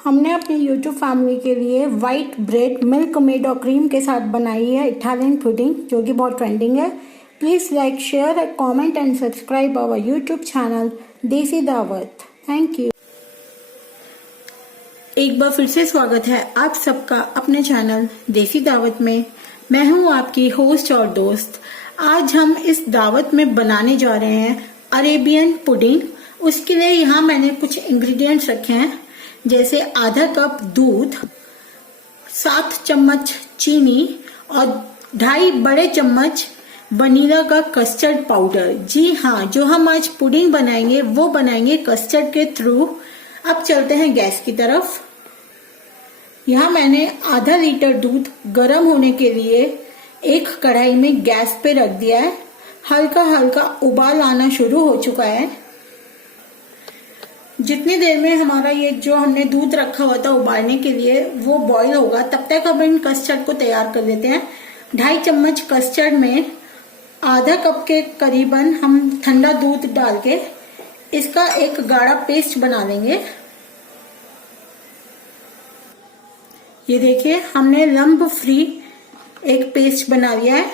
हमने अपनी YouTube family के लिए वाइट ब्रेड मिल्क मेड और क्रीम के साथ बनाई है इटालियन पुडिंग, जो कि बहुत ट्रेंडिंग है। Please like, share, comment and subscribe our YouTube channel Desi Dawat. Thank you. एक बार फिर से स्वागत है आप सबका अपने चैनल देसी दावत में। मैं हूं आपकी होस्ट और दोस्त। आज हम इस दावत में बनाने जा रहे हैं अरेबियन पुडिंग। उसके लिए यहाँ मैंने कुछ इंग्रेडिएंट्स रखे हैं, जैसे आधा कप दूध, 7 चम्मच चीनी और 2.5 बड़े चम्मच वनीला का कस्टर्ड पाउडर। जी हाँ, जो हम आज पुडिंग बनाएंगे वो बनाएंगे कस्टर्ड के थ्रू। अब चलते हैं गैस की तरफ। यहाँ मैंने आधा लीटर दूध गर्म होने के लिए एक कढ़ाई में गैस पे रख दिया है। हल्का हल्का उबाल आना शुरू हो चुका है। जितनी देर में हमारा ये जो हमने दूध रखा हुआ था उबालने के लिए वो बॉईल होगा, तब तक हम इन कस्टर्ड को तैयार कर लेते हैं। 2.5 चम्मच कस्टर्ड में आधा कप के करीबन हम ठंडा दूध डाल के इसका एक गाढ़ा पेस्ट बना लेंगे। ये देखिए, हमने लम्ब फ्री एक पेस्ट बना लिया है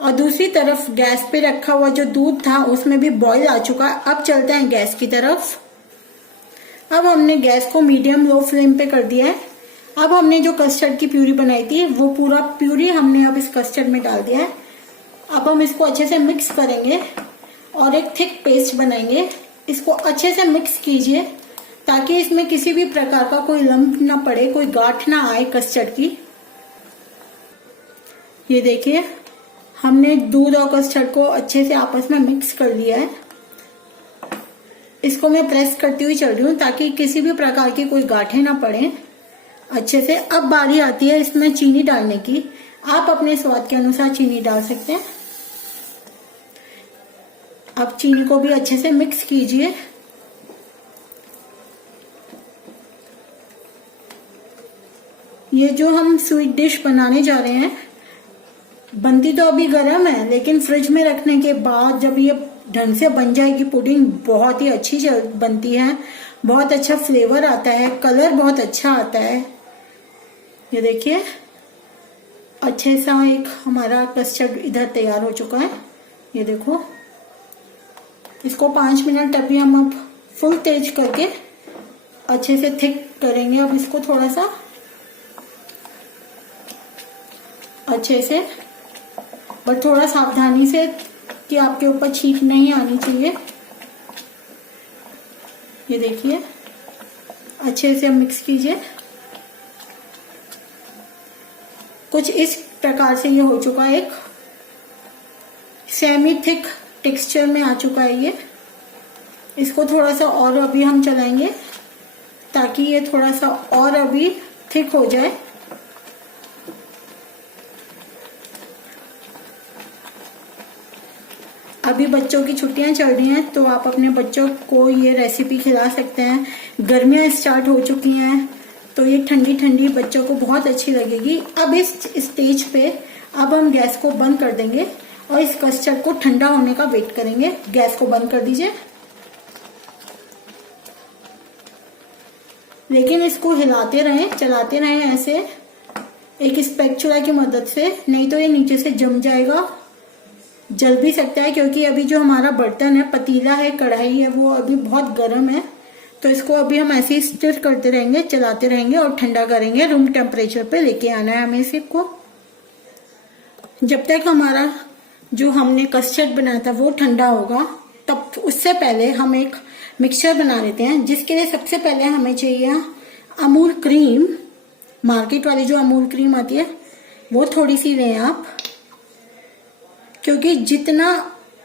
और दूसरी तरफ गैस पे रखा हुआ जो दूध था उसमें भी बॉईल आ चुका है। अब चलते हैं गैस की तरफ। अब हमने गैस को मीडियम लो फ्लेम पे कर दिया है। अब हमने जो कस्टर्ड की प्यूरी बनाई थी वो पूरा प्यूरी हमने अब इस कस्टर्ड में डाल दिया है। अब हम इसको अच्छे से मिक्स करेंगे और एक थिक पेस्ट बनाएंगे। इसको अच्छे से मिक्स कीजिए ताकि इसमें किसी भी प्रकार का कोई लम्ब ना पड़े, कोई गांठ ना आए कस्टर्ड की। ये देखिए, हमने दूध और कस्टर्ड को अच्छे से आपस में मिक्स कर लिया है। इसको मैं प्रेस करती हुई चल रही हूँ ताकि किसी भी प्रकार की कोई गांठें ना पड़े अच्छे से। अब बारी आती है इसमें चीनी डालने की। आप अपने स्वाद के अनुसार चीनी डाल सकते हैं। अब चीनी को भी अच्छे से मिक्स कीजिए। ये जो हम स्वीट डिश बनाने जा रहे हैं, बनती तो अभी गर्म है, लेकिन फ्रिज में रखने के बाद जब ये ढंग से बन जाएगी पुडिंग, बहुत ही अच्छी बनती है। बहुत अच्छा फ्लेवर आता है, कलर बहुत अच्छा आता है। ये देखिए, अच्छे सा एक हमारा कस्टर्ड इधर तैयार हो चुका है। ये देखो, इसको 5 मिनट अभी हम अब फुल तेज करके अच्छे से थिक करेंगे। अब इसको थोड़ा सा अच्छे से, पर थोड़ा सावधानी से कि आपके ऊपर छींक नहीं आनी चाहिए। ये देखिए, अच्छे से मिक्स कीजिए। कुछ इस प्रकार से ये हो चुका है, एक सेमी थिक टेक्सचर में आ चुका है ये। इसको थोड़ा सा और अभी हम चलाएंगे ताकि ये थोड़ा सा और अभी थिक हो जाए। अभी बच्चों की छुट्टियां चल रही हैं तो आप अपने बच्चों को ये रेसिपी खिला सकते हैं। गर्मियां स्टार्ट हो चुकी हैं तो ये ठंडी ठंडी बच्चों को बहुत अच्छी लगेगी। अब इस स्टेज पे अब हम गैस को बंद कर देंगे और इस कस्टर्ड को ठंडा होने का वेट करेंगे। गैस को बंद कर दीजिए, लेकिन इसको हिलाते रहें, चलाते रहें ऐसे एक स्पैचुला की मदद से, नहीं तो ये नीचे से जम जाएगा, जल भी सकता है। क्योंकि अभी जो हमारा बर्तन है, पतीला है, कढ़ाई है, वो अभी बहुत गर्म है। तो इसको अभी हम ऐसे ही स्टिर करते रहेंगे, चलाते रहेंगे और ठंडा करेंगे। रूम टेम्परेचर पे लेके आना है हमें इसको। जब तक हमारा जो हमने कस्टर्ड बनाया था वो ठंडा होगा, तब उससे पहले हम एक मिक्सचर बना लेते हैं, जिसके लिए सबसे पहले हमें चाहिए अमूल क्रीम। मार्केट वाली जो अमूल क्रीम आती है वो थोड़ी सी लें आप, क्योंकि जितना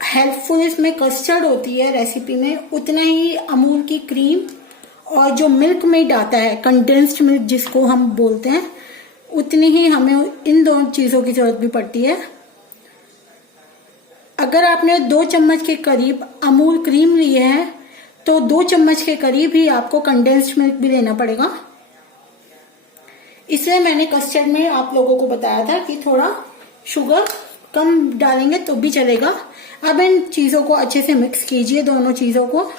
हेल्पफुल इसमें कस्टर्ड होती है रेसिपी में, उतना ही अमूल की क्रीम और जो मिल्क मेड आता है, कंडेंस्ड मिल्क जिसको हम बोलते हैं, उतनी ही हमें इन दोनों चीजों की जरूरत भी पड़ती है। अगर आपने 2 चम्मच के करीब अमूल क्रीम ली है तो 2 चम्मच के करीब ही आपको कंडेंस्ड मिल्क भी लेना पड़ेगा। इसलिए मैंने कस्टर्ड में आप लोगों को बताया था कि थोड़ा शुगर कम डालेंगे तो भी चलेगा। अब इन चीजों को अच्छे से मिक्स कीजिए, दोनों चीजों को।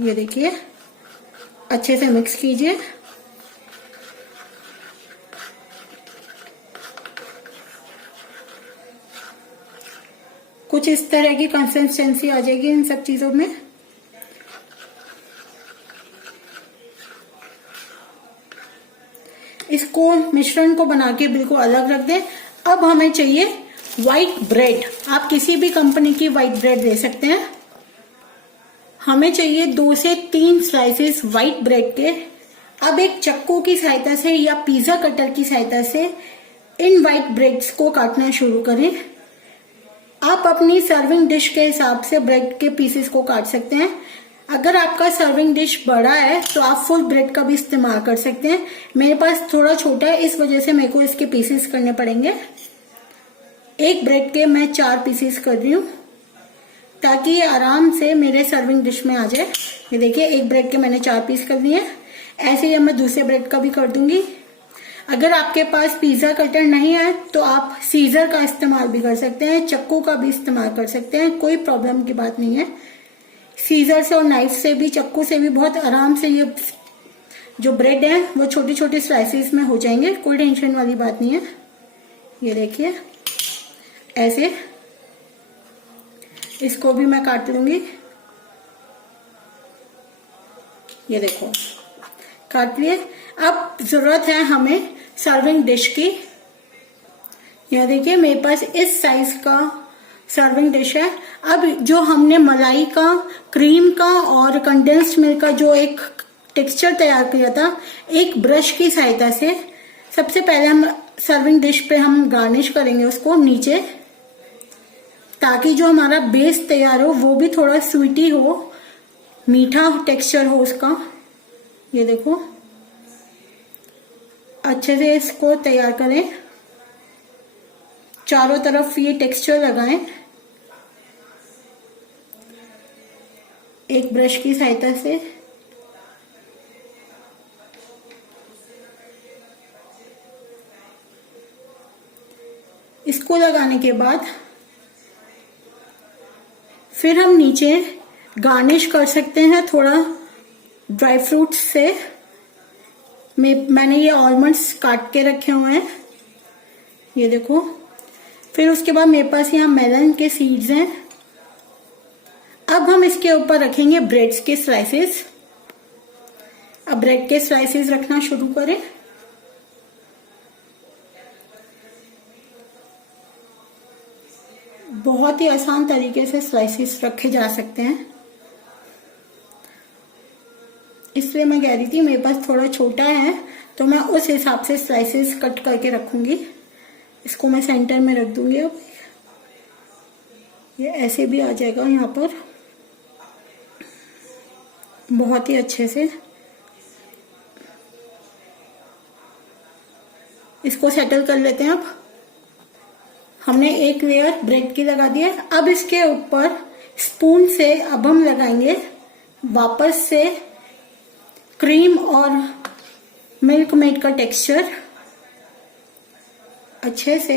ये देखिए, अच्छे से मिक्स कीजिए। कुछ इस तरह की कंसिस्टेंसी आ जाएगी इन सब चीजों में। इसको मिश्रण को बना के बिल्कुल अलग रख दें। अब हमें चाहिए व्हाइट ब्रेड। आप किसी भी कंपनी की व्हाइट ब्रेड ले सकते हैं। हमें चाहिए 2 से 3 स्लाइसेस व्हाइट ब्रेड के। अब एक चक्कू की सहायता से या पिज्जा कटर की सहायता से इन व्हाइट ब्रेड्स को काटना शुरू करें। आप अपनी सर्विंग डिश के हिसाब से ब्रेड के पीसेस को काट सकते हैं। अगर आपका सर्विंग डिश बड़ा है तो आप फुल ब्रेड का भी इस्तेमाल कर सकते हैं। मेरे पास थोड़ा छोटा है, इस वजह से मेरे को इसके पीसेस करने पड़ेंगे। एक ब्रेड के मैं 4 पीसेस कर रही हूँ ताकि ये आराम से मेरे सर्विंग डिश में आ जाए। ये देखिए, एक ब्रेड के मैंने 4 पीस कर दिए। ऐसे ही मैं दूसरे ब्रेड का भी कर दूंगी। अगर आपके पास पिज्जा कटर नहीं है तो आप सीजर का इस्तेमाल भी कर सकते हैं, चक्कू का भी इस्तेमाल कर सकते हैं, कोई प्रॉब्लम की बात नहीं है। सीजर से और नाइफ से भी, चक्कू से भी बहुत आराम से ये जो ब्रेड है वो छोटी छोटी स्लाइसेस में हो जाएंगे, कोई टेंशन वाली बात नहीं है। ये देखिए, ऐसे इसको भी मैं काट लूंगी। ये देखो, काट लिए। अब जरूरत है हमें सर्विंग डिश की। यह देखिए, मेरे पास इस साइज का सर्विंग डिश है। अब जो हमने मलाई का, क्रीम का और कंडेंस्ड मिल्क का जो एक टेक्सचर तैयार किया था, एक ब्रश की सहायता से सबसे पहले हम सर्विंग डिश पे हम गार्निश करेंगे उसको नीचे, ताकि जो हमारा बेस तैयार हो वो भी थोड़ा स्वीटी हो, मीठा टेक्सचर हो उसका। ये देखो, अच्छे से इसको तैयार करें, चारों तरफ ये टेक्सचर लगाएं एक ब्रश की सहायता से। इसको लगाने के बाद फिर हम नीचे गार्निश कर सकते हैं थोड़ा ड्राई फ्रूट्स से। मैंने ये आलमंड्स काट के रखे हुए हैं, ये देखो। फिर उसके बाद मेरे पास यहाँ मेलन के सीड्स हैं। अब हम इसके ऊपर रखेंगे ब्रेड्स के स्लाइसेस। अब ब्रेड के स्लाइसेस रखना शुरू करें। बहुत ही आसान तरीके से स्लाइसेस रखे जा सकते हैं, इसलिए मैं कह रही थी मेरे पास थोड़ा छोटा है तो मैं उस हिसाब से स्लाइसेस कट करके रखूंगी। इसको मैं सेंटर में रख दूंगी। अब ये ऐसे भी आ जाएगा यहाँ पर बहुत ही अच्छे से। इसको सेटल कर लेते हैं। अब हमने एक लेयर ब्रेड की लगा दी है। अब इसके ऊपर स्पून से अब हम लगाएंगे वापस से क्रीम और मिल्क मेड का टेक्सचर अच्छे से।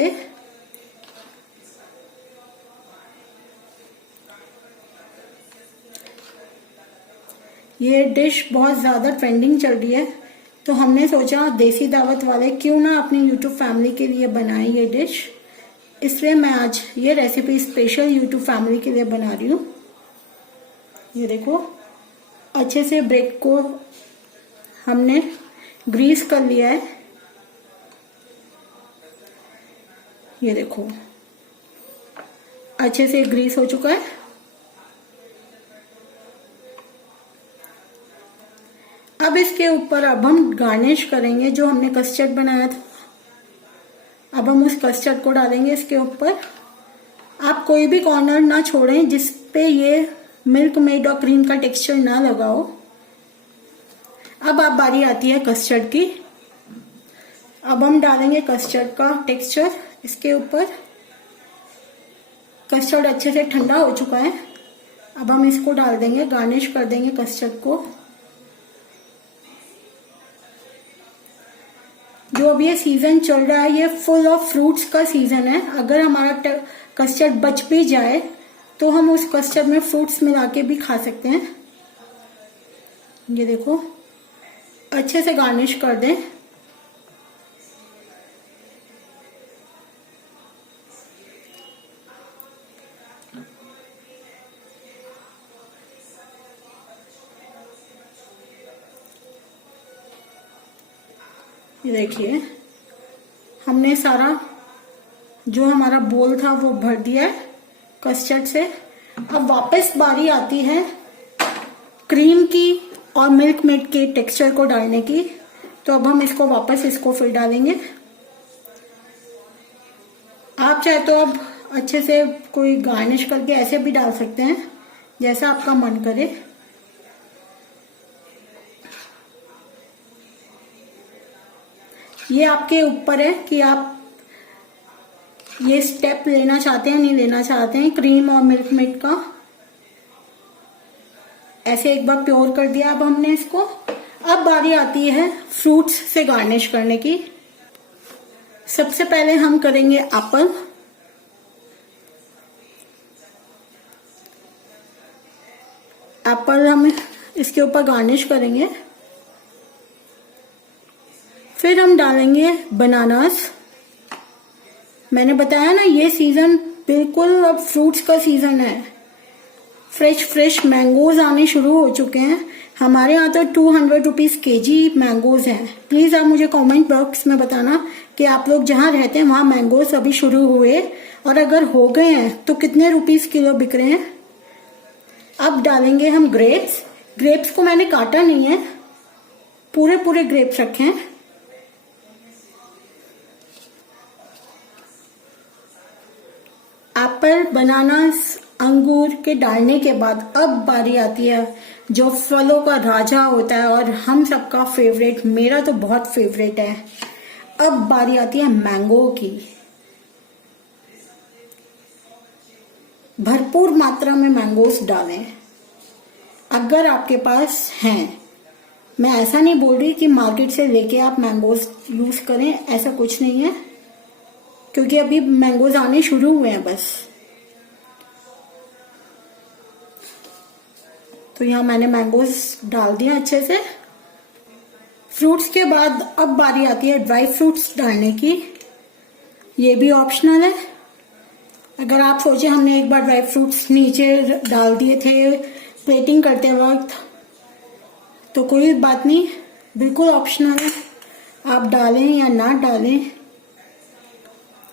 ये डिश बहुत ज्यादा ट्रेंडिंग चल रही है, तो हमने सोचा देसी दावत वाले क्यों ना अपनी यूट्यूब फैमिली के लिए बनाए ये डिश। इसलिए मैं आज ये रेसिपी स्पेशल यूट्यूब फैमिली के लिए बना रही हूँ। ये देखो, अच्छे से ब्रेड को हमने ग्रीस कर लिया है। ये देखो, अच्छे से ग्रीस हो चुका है। अब इसके ऊपर अब हम गार्निश करेंगे जो हमने कस्टर्ड बनाया था। अब हम उस कस्टर्ड को डालेंगे इसके ऊपर। आप कोई भी कॉर्नर ना छोड़ें जिस पे ये मिल्क मेड और क्रीम का टेक्सचर ना लगाओ। अब बारी आती है कस्टर्ड की। अब हम डालेंगे कस्टर्ड का टेक्सचर इसके ऊपर। कस्टर्ड अच्छे से ठंडा हो चुका है। अब हम इसको डाल देंगे, गार्निश कर देंगे कस्टर्ड को। जो अब ये सीजन चल रहा है ये फुल ऑफ फ्रूट्स का सीजन है। अगर हमारा कस्टर्ड बच भी जाए तो हम उस कस्टर्ड में फ्रूट्स मिला के भी खा सकते हैं। ये देखो, अच्छे से गार्निश कर दें। ये देखिए हमने सारा जो हमारा बोल था वो भर दिया है कस्टर्ड से। अब वापस बारी आती है क्रीम की और मिल्क मेड के टेक्सचर को डालने की। तो अब हम इसको फिर डालेंगे। आप चाहे तो अब अच्छे से कोई गार्निश करके ऐसे भी डाल सकते हैं, जैसा आपका मन करे। ये आपके ऊपर है कि आप ये स्टेप लेना चाहते हैं नहीं लेना चाहते हैं क्रीम और मिल्क मेड का। ऐसे एक बार प्योर कर दिया अब हमने इसको। अब बारी आती है फ्रूट्स से गार्निश करने की। सबसे पहले हम करेंगे एप्पल। एप्पल हम इसके ऊपर गार्निश करेंगे। फिर हम डालेंगे बनानास। मैंने बताया ना ये सीजन बिल्कुल अब फ्रूट्स का सीजन है। फ्रेश मैंगोज आने शुरू हो चुके हैं। हमारे यहाँ तो 200 रुपीज kg मैंगोज हैं। प्लीज आप मुझे कमेंट बॉक्स में बताना कि आप लोग जहाँ रहते हैं वहां मैंगोज अभी शुरू हुए, और अगर हो गए हैं तो कितने रुपीस किलो बिक रहे हैं। अब डालेंगे हम ग्रेप्स। ग्रेप्स को मैंने काटा नहीं है, पूरे ग्रेप्स रखे हैं। एप्पल, बनानास, अंगूर के डालने के बाद अब बारी आती है जो फलों का राजा होता है और हम सबका फेवरेट, मेरा तो बहुत फेवरेट है। अब बारी आती है मैंगो की। भरपूर मात्रा में मैंगोस डालें अगर आपके पास हैं। मैं ऐसा नहीं बोल रही कि मार्केट से लेके आप मैंगोस यूज करें, ऐसा कुछ नहीं है, क्योंकि अभी मैंगोज आने शुरू हुए हैं बस। तो यहाँ मैंने मैंगोज डाल दिया अच्छे से। फ्रूट्स के बाद अब बारी आती है ड्राई फ्रूट्स डालने की। ये भी ऑप्शनल है। अगर आप सोचे हमने एक बार ड्राई फ्रूट्स नीचे डाल दिए थे प्लेटिंग करते वक्त, तो कोई बात नहीं, बिल्कुल ऑप्शनल है, आप डालें या ना डालें।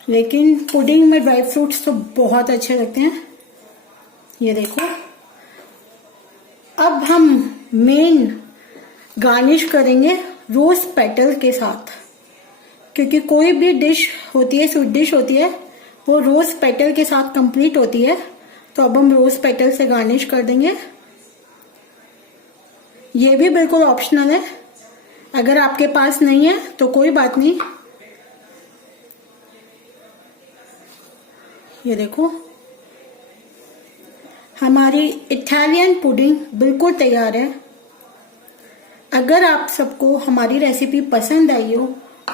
लेकिन पुडिंग में ड्राई फ्रूट्स तो बहुत अच्छे लगते हैं। ये देखो अब हम मेन गार्निश करेंगे रोज पेटल के साथ, क्योंकि कोई भी डिश होती है, स्वीट डिश होती है, वो रोज पेटल के साथ कंप्लीट होती है। तो अब हम रोज पेटल से गार्निश कर देंगे। ये भी बिल्कुल ऑप्शनल है, अगर आपके पास नहीं है तो कोई बात नहीं। ये देखो हमारी इटालियन पुडिंग बिल्कुल तैयार है। अगर आप सबको हमारी रेसिपी पसंद आई हो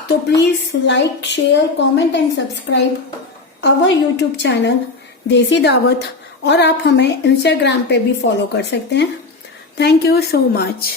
तो please like, share, comment and subscribe our YouTube channel Desi Dawat, और आप हमें इंस्टाग्राम पे भी फॉलो कर सकते हैं। Thank you so much.